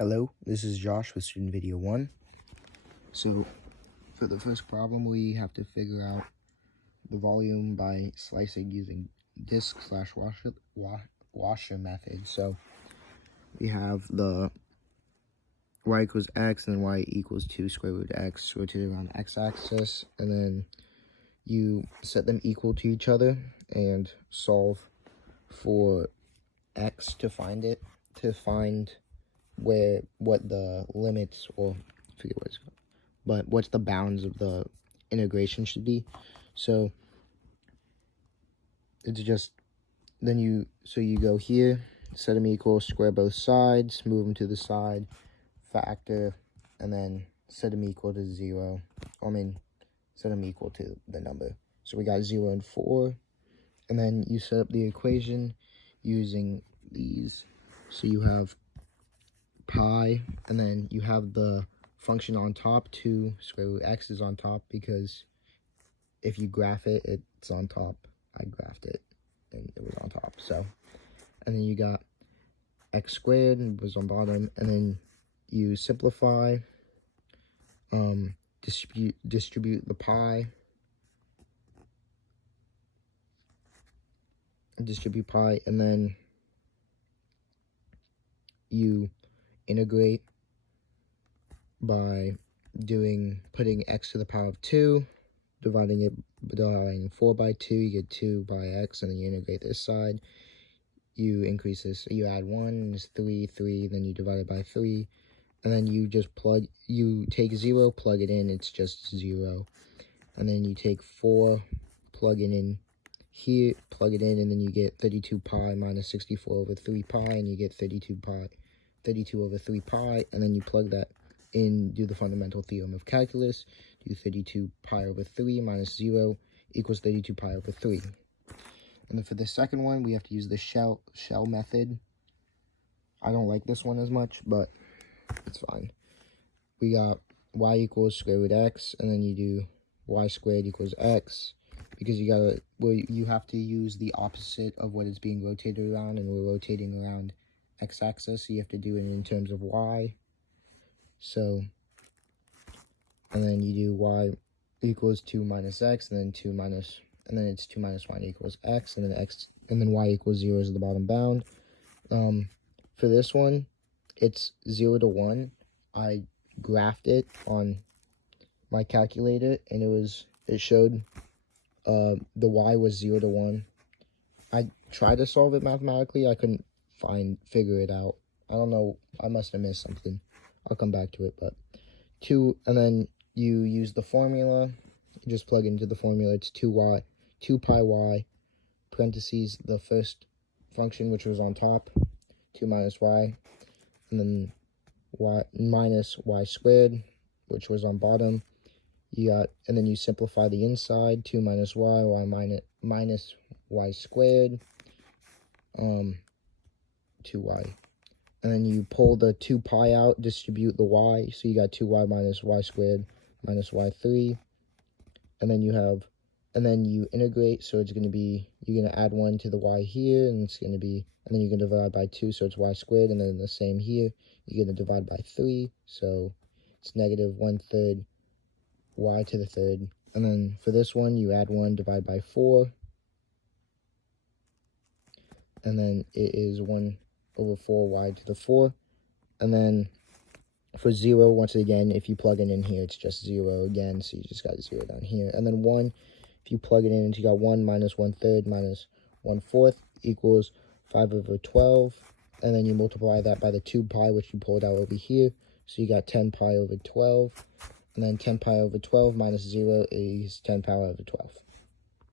Hello, this is Josh with Student Video 1. So, for the first problem, we have to figure out the volume by slicing using disk/washer method. So, we have the y equals x and then y equals 2 square root x rotated around the x-axis, and then you set them equal to each other and solve for x to find what the limits, or I forget what it's called, but what's the bounds of the integration should be. So it's just, you go here, set them equal, square both sides, move them to the side, factor, and then set them equal to 0. Set them equal to the number. So we got 0 and 4, and then you set up the equation using these. So you have pi, and then you have the function on top. 2 square root x is on top because if you graph it, it's on top. I graphed it and it was on top. So, and then you got x squared was on bottom, and then you simplify, distribute the pi, and then you integrate by putting x to the power of 2, dividing 4 by 2, you get 2 by x, and then you integrate this side. You increase this, you add 1, it's 3, then you divide it by 3, and then you take 0, plug it in, it's just 0. And then you take 4, plug it in here, and then you get 32 pi minus 64 over 3 pi, and you get 32 over 3 pi, and then you plug that in, do the fundamental theorem of calculus, do 32 pi over 3 minus 0 equals 32 pi over 3. And then for the second one, we have to use the shell method. I don't like this one as much, but it's fine. We got y equals square root x, and then you do y squared equals x, because you have to use the opposite of what is being rotated around, and we're rotating around x-axis, so you have to do it in terms of y. So, and then you do y equals 2 minus x, and then it's 2 minus y equals x, and then y equals 0 is the bottom bound. For this one, it's 0 to 1. I graphed it on my calculator, and it showed the y was 0 to 1. I tried to solve it mathematically. I couldn't figure it out. I don't know. I must have missed something. I'll come back to it. But 2, and then you use the formula. You just plug into the formula. It's 2 pi y, parentheses, the first function, which was on top, 2 minus y, and then y minus y squared, which was on bottom. And then you simplify the inside, 2 minus y minus y squared, 2y. And then you pull the 2 pi out, distribute the y, so you got 2y minus y squared minus y3. And then you integrate, so it's going to be, you're going to add 1 to the y here, and then you're going to divide by 2, so it's y squared, and then the same here, you're going to divide by 3, so it's negative 1/3 y to the third. And then for this one, you add 1, divide by 4, and then it is 1 over 4 y to the 4. And then for 0, once again, if you plug it in here, it's just 0 again, so you just got 0 down here. And then 1, if you plug it in, you got 1 minus 1/3 minus 1/4 equals 5 over 12. And then you multiply that by the 2 pi, which you pulled out over here, so you got 10 pi over 12. And then 10 pi over 12 minus 0 is 10 pi over 12.